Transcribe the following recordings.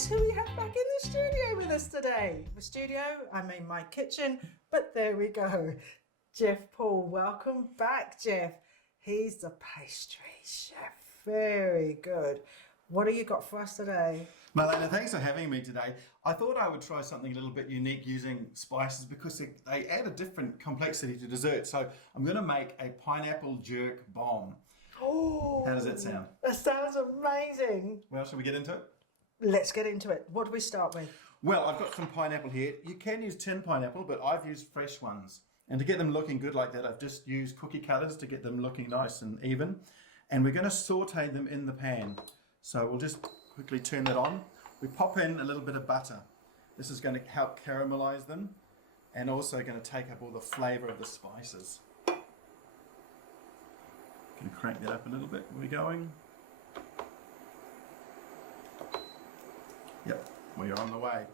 guess who we have back in the studio with us today? The studio, I mean my kitchen, but there we go. Jeff Paul, welcome back, Jeff. He's the pastry chef. Very good. What have you got for us today? Marlaina, thanks for having me today. I thought I would try something a little bit unique using spices because they add a different complexity to dessert. So I'm going to make a pineapple jerk bomb. Oh, how does that sound? That sounds amazing. Well, shall we get into it? Let's get into it. What do we start with? Well, I've got some pineapple here. You can use tin pineapple, but I've used fresh ones. And to get them looking good like that, I've just used cookie cutters to get them looking nice and even. And we're going to saute them in the pan. So we'll just quickly turn that on. We pop in a little bit of butter. This is going to help caramelize them and also going to take up all the flavor of the spices. Can crank that up a little bit. We're going. Yep, we are on the way.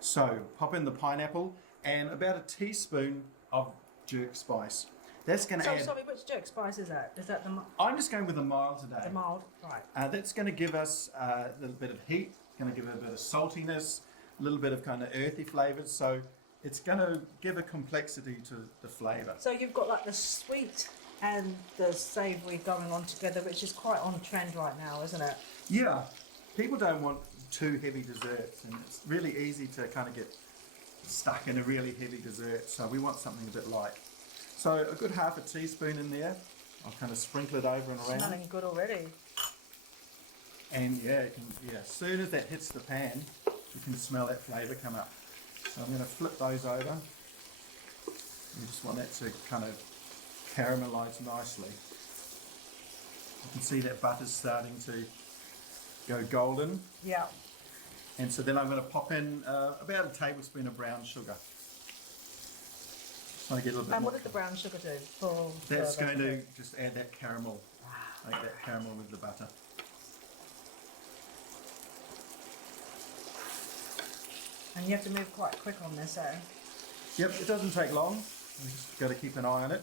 So pop in the pineapple and about a teaspoon of jerk spice. That's going to add... Sorry, which jerk spice is that? Is that the... I'm just going with the mild today. The mild, right. That's going to give us a little bit of heat, going to give it a bit of saltiness, a little bit of kind of earthy flavours. So it's going to give a complexity to the flavour. So you've got like the sweet and the savoury going on together, which is quite on trend right now, isn't it? Yeah, people don't want too heavy desserts, and it's really easy to kind of get stuck in a really heavy dessert. So we want something a bit light. So a good half a teaspoon in there. I'll kind of sprinkle it over and around. Smelling good already. And yeah, as soon as that hits the pan, you can smell that flavour come up. So I'm going to flip those over. You just want that to kind of caramelise nicely. You can see that butter's starting to go golden. Yeah. And so then I'm going to pop in about a tablespoon of brown sugar. Just want to get a little bit And more. what did the brown sugar do? That's going to just add that caramel, make that caramel with the butter. And you have to move quite quick on this, eh? Yep, it doesn't take long. We just got to keep an eye on it.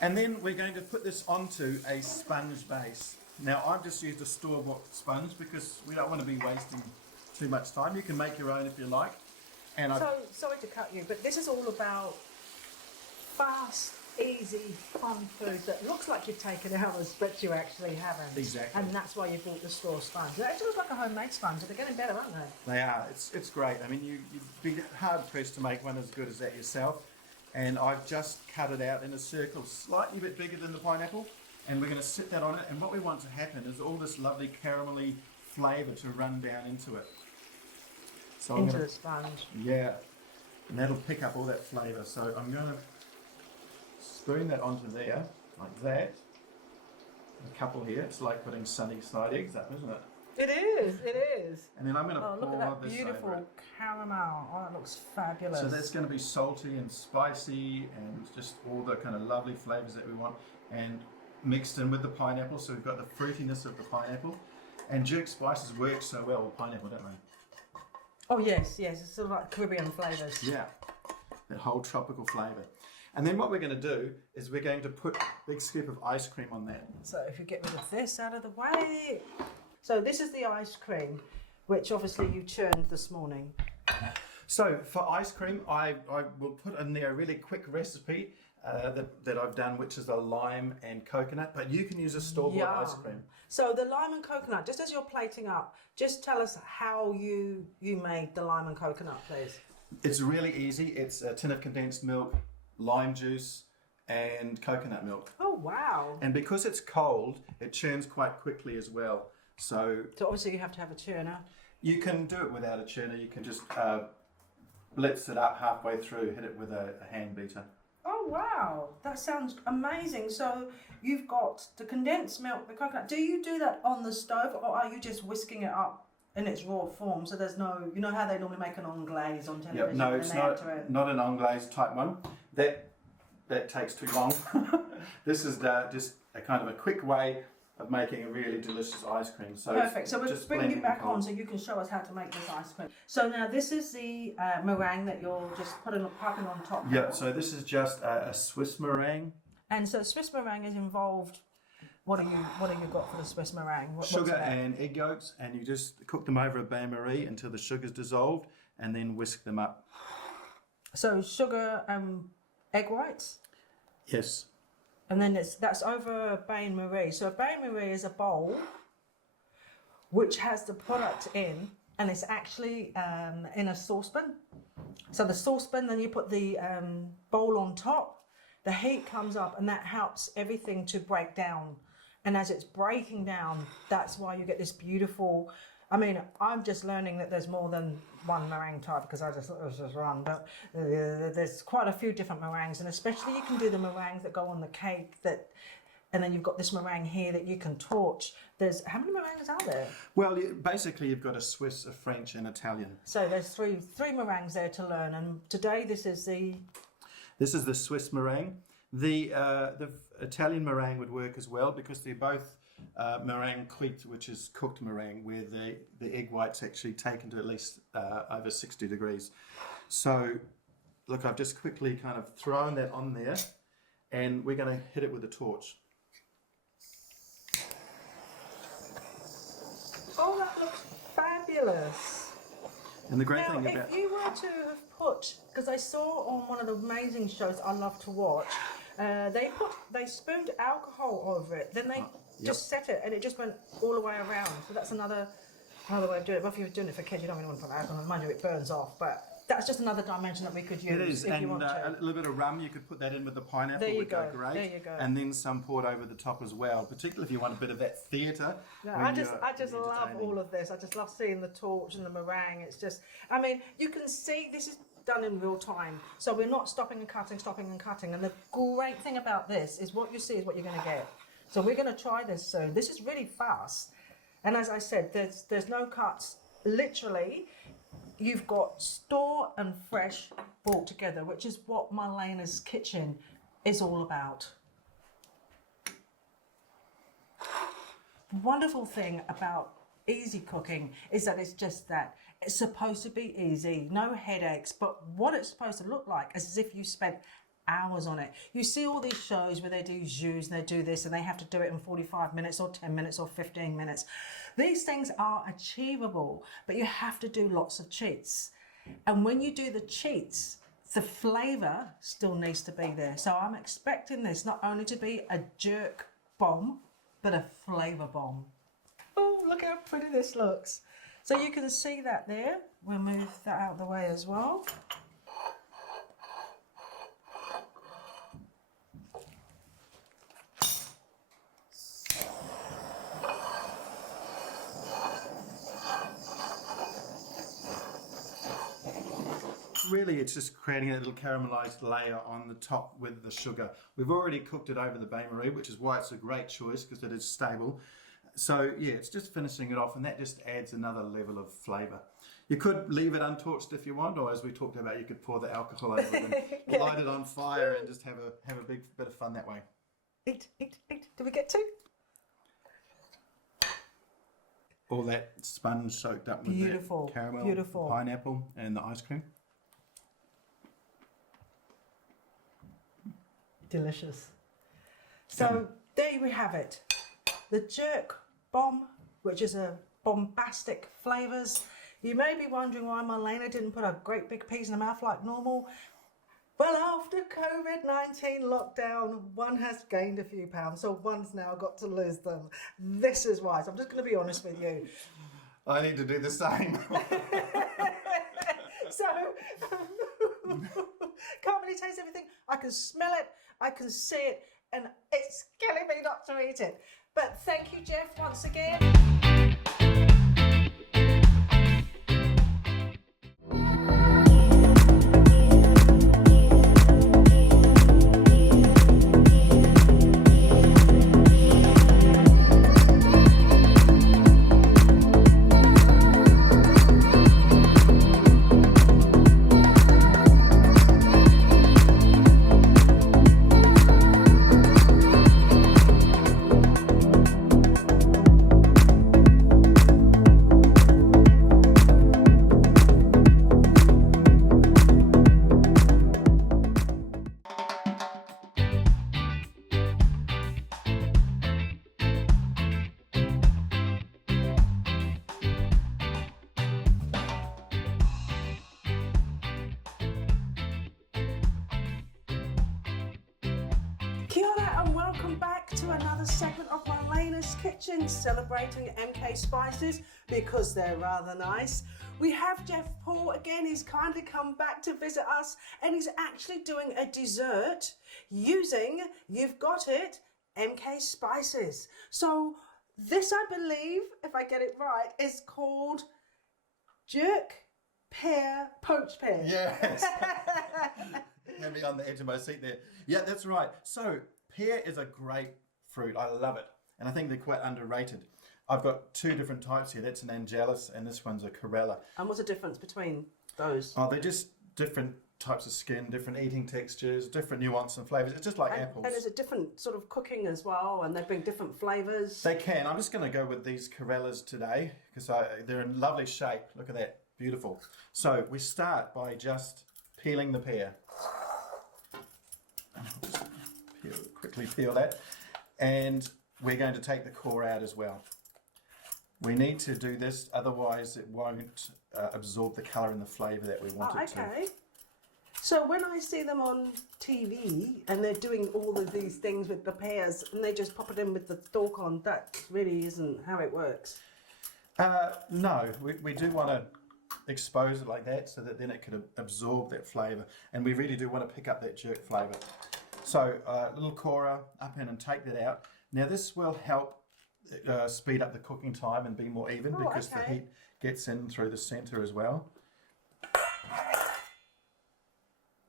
And then we're going to put this onto a sponge base. Now I've just used a store-bought sponge because we don't want to be wasting too much time. You can make your own if you like. And So, sorry to cut you, but this is all about fast, easy, fun food that looks like you've taken hours, but you actually haven't. Exactly. And that's why you bought the store sponge. It actually looks like a homemade sponge, but they're getting better, aren't they? They are. It's great. I mean, you'd be hard-pressed to make one as good as that yourself. And I've just cut it out in a circle, slightly bit bigger than the pineapple. And we're going to sit that on it. And what we want to happen is all this lovely caramelly flavour to run down into it. So Into the sponge. Yeah. And that'll pick up all that flavour. So I'm going to spoon that onto there, like that. A couple here. It's like putting sunny side eggs up, isn't it? It is, it is. And then I'm going to Oh, look pour at that this beautiful over it. caramel. Oh, that looks fabulous. So that's going to be salty and spicy and just all the kind of lovely flavours that we want, and mixed in with the pineapple. So we've got the fruitiness of the pineapple, and jerk spices work so well with pineapple, don't they? Oh yes, yes. It's sort of like Caribbean flavours. Yeah, that whole tropical flavour. And then what we're going to do is we're going to put a big scoop of ice cream on that. So if you get rid of this out of the way. So this is the ice cream, which obviously you churned this morning. So for ice cream, I will put in there a really quick recipe that I've done, which is a lime and coconut, but you can use a store-bought ice cream. So the lime and coconut, just as you're plating up, just tell us how you made the lime and coconut, please. It's really easy. It's a tin of condensed milk, lime juice, and coconut milk. Oh, wow. And because it's cold, it churns quite quickly as well. So obviously you have to have a churner. you can do it without a churner. You can just blitz it up halfway through, hit it with a hand beater. Oh, wow. That sounds amazing. So you've got the condensed milk, the coconut. Do you do that on the stove, or are you just whisking it up in its raw form? So there's no, you know how they normally make an anglaise on television? Yep, no, it's not an anglaise type one. That takes too long. This is just a kind of a quick way of making a really delicious ice cream. So perfect. So we'll just bring you blending back the on so you can show us how to make this ice cream. So now this is the meringue that you're just piping on top. Yeah, so this is just a Swiss meringue. And so Swiss meringue is involved What do you got for the Swiss meringue? What's Sugar that? and egg yolks, and you just cook them over a bain-marie until the sugar's dissolved, and then whisk them up. So sugar and egg whites, Yes. and then that's over a bain-marie. So a bain-marie is a bowl which has the product in, and it's actually in a saucepan. So the saucepan, then you put the bowl on top, the heat comes up, and that helps everything to break down. And as it's breaking down, that's why you get this beautiful, I mean, I'm just learning that there's more than one meringue type because I just thought it was just one, but there's quite a few different meringues, and especially you can do the meringues that go on the cake and then you've got this meringue here that you can torch. How many meringues are there? Well, basically you've got a Swiss, a French, and Italian. So there's three meringues there to learn, and today this is the Swiss meringue. The Italian meringue would work as well because they're both meringue cuite, which is cooked meringue, where the egg white's actually taken to at least over 60 degrees. So, look, I've just quickly kind of thrown that on there, and we're going to hit it with a torch. Oh, that looks fabulous. And the great Now, thing about... if you were to have put, because I saw on one of the amazing shows I love to watch, they spooned alcohol over it, then they just set it, and it just went all the way around. So that's another way of doing it. But if you're doing it for kids, you don't really want to put alcohol. Mind you, it burns off, but that's just another dimension that we could use. It is, if and you want to. a little bit of rum, you could put that in with the pineapple. There you would go go, great. there you go. And then some poured over the top as well, particularly if you want a bit of that theatre. No, I just love all of this. I just love seeing the torch and the meringue. It's just, I mean, you can see this is done in real time. So we're not stopping and cutting. And the great thing about this is what you see is what you're going to get. So we're going to try this soon. This is really fast. And as I said, there's no cuts. Literally, you've got store and fresh brought together, which is what Marlaina'S kitchen is all about. The wonderful thing about easy cooking is that it's just that. It's supposed to be easy, no headaches, but what it's supposed to look like is as if you spent hours on it. You see all these shows where they do jus and they do this and they have to do it in 45 minutes or 10 minutes or 15 minutes. These things are achievable, but you have to do lots of cheats. And when you do the cheats, the flavour still needs to be there. So I'm expecting this not only to be a jerk bomb, but a flavour bomb. Oh, look how pretty this looks. So you can see that there. We'll move that out of the way as well. Really, it's just creating a little caramelized layer on the top with the sugar. We've already cooked it over the bain-marie, which is why it's a great choice because it is stable. So yeah, it's just finishing it off, and that just adds another level of flavour. You could leave it untorched if you want, or as we talked about, you could pour the alcohol over it and light it on fire and just have a big bit of fun that way. Eat. Do we get to? All that sponge soaked up with Beautiful, that caramel, beautiful. pineapple, and the ice cream. Delicious. So there we have it. The jerk bomb, which is a bombastic flavours. You may be wondering why Marlaina didn't put a great big piece in the mouth like normal. Well, after COVID-19 lockdown, one has gained a few pounds, so one's now got to lose them. This is why. So I'm just going to be honest with you. I need to do the same. So, can't really taste everything. I can smell it, I can see it, and it's killing me not to eat it. But thank you, Jeff, once again. Kia ora and welcome back to another segment of Marlaina'S Kitchen, celebrating MK spices because they're rather nice. We have Jeff Paul again. He's kindly come back to visit us and he's actually doing a dessert using, you've got it, MK spices. So this, I believe, if I get it right, is called jerk pear, poached pear. Yes. Had me on the edge of my seat there. Yeah, that's right. So pear is a great fruit. I love it. And I think they're quite underrated. I've got two different types here. That's an Angelus and this one's a Corella. And what's the difference between those? Oh, they're just different types of skin, different eating textures, different nuance and flavours. It's just like apples. And there's a different sort of cooking as well, and they bring different flavours. They can. I'm just going to go with these Corellas today because they're in lovely shape. Look at that. Beautiful. So we start by just peeling the pear. Just quickly peel that. And we're going to take the core out as well. We need to do this, otherwise it won't absorb the colour and the flavour that we want it to. Okay. So when I see them on TV and they're doing all of these things with the pears and they just pop it in with the stalk on, that really isn't how it works. No, we do want to expose it like that so that then it could absorb that flavour, and we really do want to pick up that jerk flavour. So little cora up in and take that out. Now this will help speed up the cooking time and be more even because the heat gets in through the centre as well.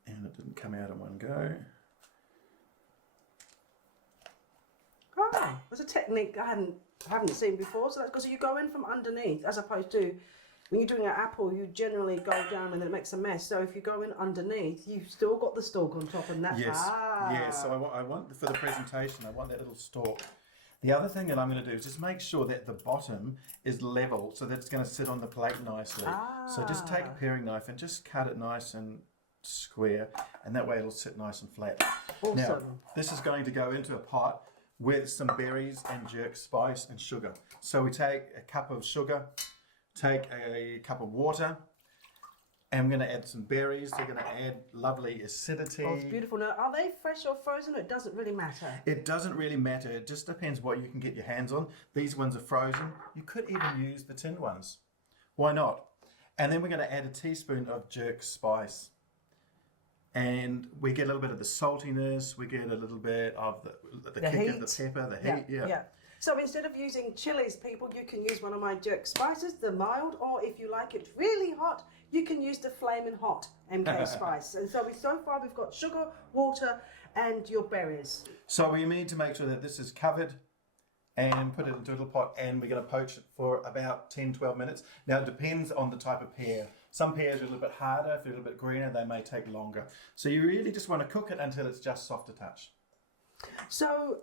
And it didn't come out in one go. Oh, there's a technique I haven't seen before. So that's because you go in from underneath, as opposed to when you're doing an apple, you generally go down and it makes a mess. So if you go in underneath, you've still got the stalk on top, and that's yes. So I want for the presentation, I want that little stalk. The other thing that I'm going to do is just make sure that the bottom is level so that it's going to sit on the plate nicely. So just take a paring knife and just cut it nice and square, and that way it'll sit nice and flat. Awesome. Now, this is going to go into a pot with some berries and jerk spice and sugar. So we take a cup of sugar, take a cup of water, and we're going to add some berries. They're going to add lovely acidity. Oh, it's beautiful. Now, are they fresh or frozen? It doesn't really matter. It doesn't really matter. It just depends what you can get your hands on. These ones are frozen. You could even use the tinned ones. Why not? And then we're going to add a teaspoon of jerk spice. And we get a little bit of the saltiness. We get a little bit of the kick heat. of the pepper, the heat. Yeah. So instead of using chilies, people, you can use one of my jerk spices, the mild, or if you like it really hot, you can use the flaming hot MK spice. And so so far we've got sugar, water, and your berries. So we need to make sure that this is covered and put it into a little pot, and we're going to poach it for about 10-12 minutes. Now it depends on the type of pear. Some pears are a little bit harder, if they're a little bit greener, they may take longer. So you really just want to cook it until it's just soft to touch. So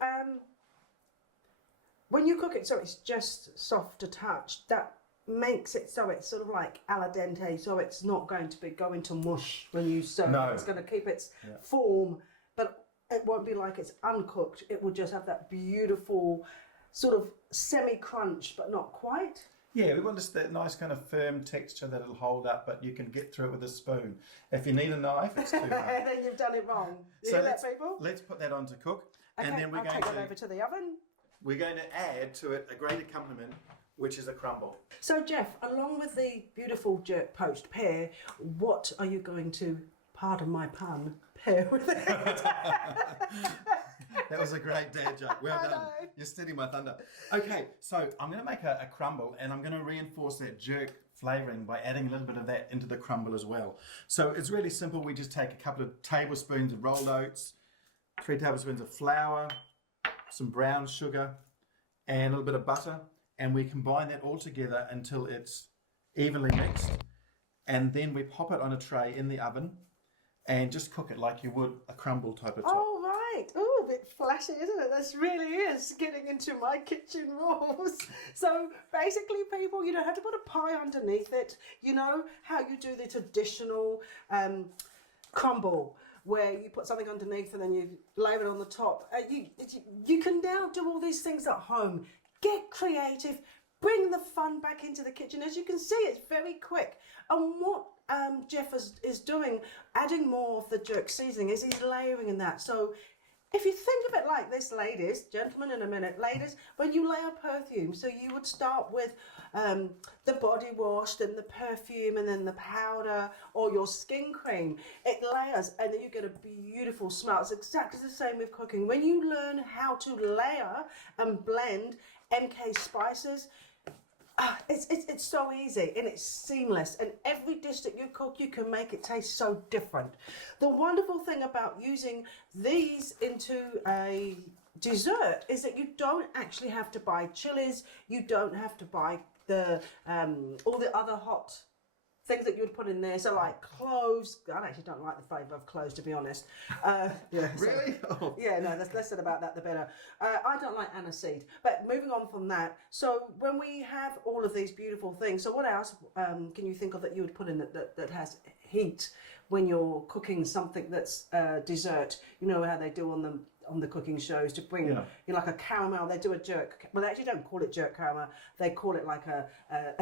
when you cook it so it's just soft to touch, that makes it so it's sort of like al dente, so it's not going to go into mush when you serve it. It's going to keep its form, but it won't be like it's uncooked. It will just have that beautiful sort of semi-crunch, but not quite. Yeah, we want just that nice kind of firm texture that it'll hold up, but you can get through it with a spoon. If you need a knife, it's too hard. Then you've done it wrong. You hear that, people? Let's put that on to cook. Okay, and then I'll take it over to the oven. We're going to add to it a great accompaniment, which is a crumble. So Jeff, along with the beautiful jerk poached pear, what are you going to, pardon my pun, pair with it? That was a great dad joke. Well done. You're stealing my thunder. Okay, so I'm going to make a crumble, and I'm going to reinforce that jerk flavouring by adding a little bit of that into the crumble as well. So it's really simple. We just take a couple of tablespoons of rolled oats, 3 tablespoons of flour, some brown sugar, and a little bit of butter, and we combine that all together until it's evenly mixed, and then we pop it on a tray in the oven and just cook it like you would a crumble type of top. Oh, right. Oh, a bit flashy, isn't it? This really is getting into my kitchen rules. So basically, people, you don't have to put a pie underneath it. You know how you do the traditional crumble, where you put something underneath and then you lay it on the top. You can now do all these things at home. Get creative. Bring the fun back into the kitchen. As you can see, it's very quick. And what Jeff is doing, adding more of the jerk seasoning, is he's layering in that. So if you think of it like this, ladies, gentlemen in a minute, ladies, when you layer perfume, so you would start with the body wash, then the perfume, and then the powder or your skin cream. It layers and then you get a beautiful smell. It's exactly the same with cooking. When you learn how to layer and blend MK spices, it's so easy and it's seamless, and every dish that you cook you can make it taste so different. The wonderful thing about using these into a dessert is that you don't actually have to buy chilies, you don't have to buy the all the other hot things that you would put in there, so like cloves. I actually don't like the flavour of cloves, to be honest. Yeah, Really? Oh. yeah, no, the less said about that, the better. I don't like aniseed. But moving on from that, so when we have all of these beautiful things, so what else can you think of that you would put in that has heat when you're cooking something that's dessert? You know how they do on the cooking shows to bring, you know, like a caramel. They do a jerk. Well, they actually don't call it jerk caramel. They call it like a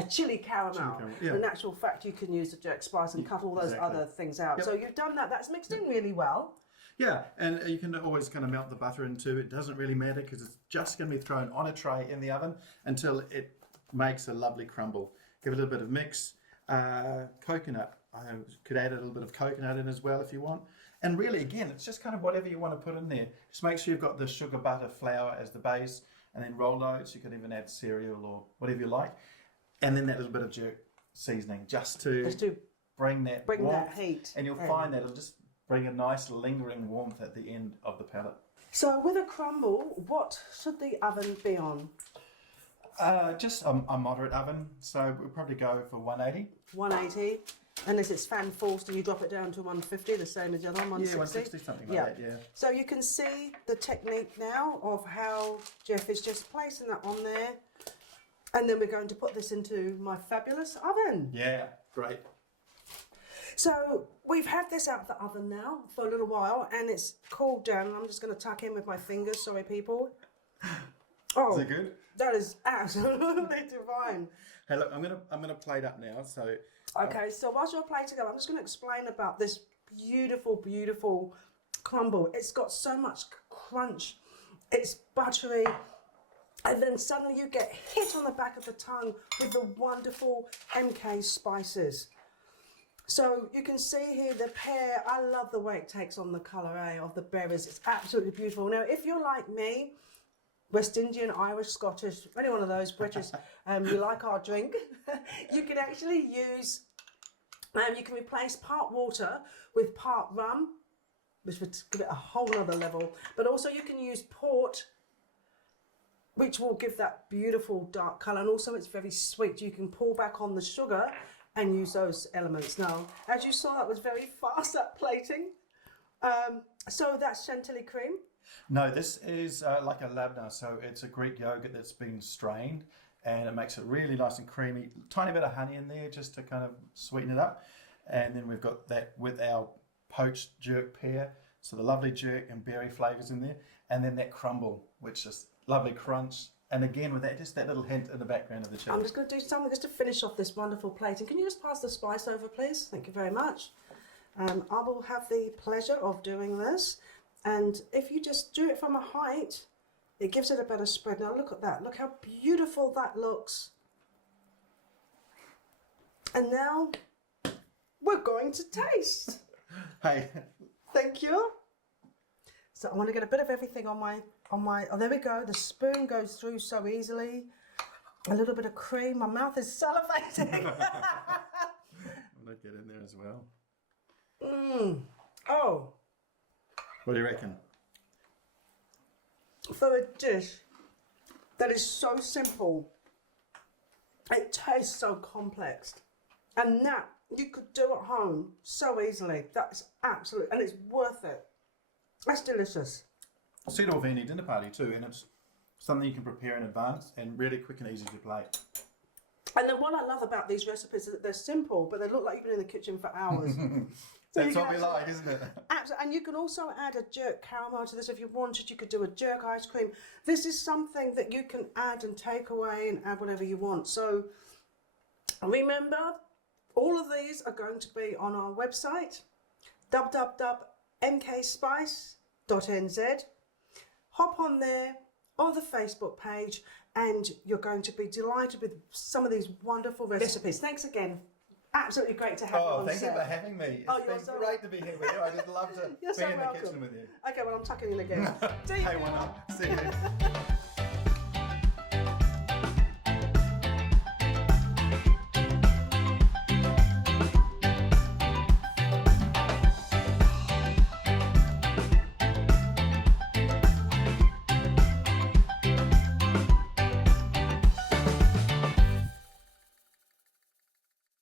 chili caramel. Yeah. In actual fact, you can use the jerk spice and cut all those other things out. Yep. So you've done that. That's mixed in really well. Yeah, and you can always kind of melt the butter into it. It doesn't really matter because it's just going to be thrown on a tray in the oven until it makes a lovely crumble. Give it a little bit of mix. Coconut. I could add a little bit of coconut in as well if you want. And really, again, it's just kind of whatever you want to put in there. Just make sure you've got the sugar, butter, flour as the base, and then roll oats. You could even add cereal or whatever you like. And then that little bit of jerk seasoning just to bring that warmth, that heat. And you'll find that it'll just bring a nice lingering warmth at the end of the palate. So with a crumble, what should the oven be on? Just a moderate oven. So we'll probably go for 180. 180. Unless it's fan forced and you drop it down to 150, the same as the other one, 160. Yeah, 160, something like that, yeah. So you can see the technique now of how Jeff is just placing that on there. And then we're going to put this into my fabulous oven. Yeah, great. So we've had this out of the oven now for a little while and it's cooled down. I'm just going to tuck in with my fingers, sorry people. Oh, is it good? That is absolutely divine. Hey, look, I'm gonna plate up now. So. Okay, so whilst you're plating up, I'm just going to explain about this beautiful, beautiful crumble. It's got so much crunch. It's buttery. And then suddenly you get hit on the back of the tongue with the wonderful MK spices. So you can see here the pear. I love the way it takes on the colour of the berries. It's absolutely beautiful. Now, if you're like me, West Indian, Irish, Scottish, any one of those, British, you like our drink, you can actually use, you can replace part water with part rum, which would give it a whole other level, but also you can use port, which will give that beautiful dark colour, and also it's very sweet. You can pour back on the sugar and use those elements. Now, as you saw, that was very fast, that plating. So that's chantilly cream. No, this is like a labna, so it's a Greek yogurt that's been strained and it makes it really nice and creamy. Tiny bit of honey in there just to kind of sweeten it up. And then we've got that with our poached jerk pear, so the lovely jerk and berry flavours in there. And then that crumble, which is lovely crunch. And again, with that, just that little hint in the background of the chili. I'm just going to do something just to finish off this wonderful plating. Can you just pass the spice over, please? Thank you very much. I will have the pleasure of doing this. And if you just do it from a height, it gives it a better spread. Now look at that. Look how beautiful that looks. And now we're going to taste. Hey. Thank you. So I want to get a bit of everything on my, oh, there we go. The spoon goes through so easily. A little bit of cream. My mouth is salivating. I'm going to get in there as well. Oh. What do you reckon? For a dish that is so simple, it tastes so complex. And that you could do at home so easily. That's absolute, and it's worth it. That's delicious. Cedar Vini dinner party too, and it's something you can prepare in advance and really quick and easy to plate. And then what I love about these recipes is that they're simple, but they look like you've been in the kitchen for hours. That's what we like, isn't it? Absolutely. And you can also add a jerk caramel to this if you wanted. You could do a jerk ice cream. This is something that you can add and take away and add whatever you want. So remember, all of these are going to be on our website, www.mkspice.nz. hop on there on the Facebook page and you're going to be delighted with some of these wonderful recipes. Thanks again. Absolutely great to have you on thank set. you for having me. Oh, It's you're been so great to be here with you. I just love to You're be so in the welcome. kitchen with you. Okay, well, I'm tucking in again. See Hey, you. why not? See you.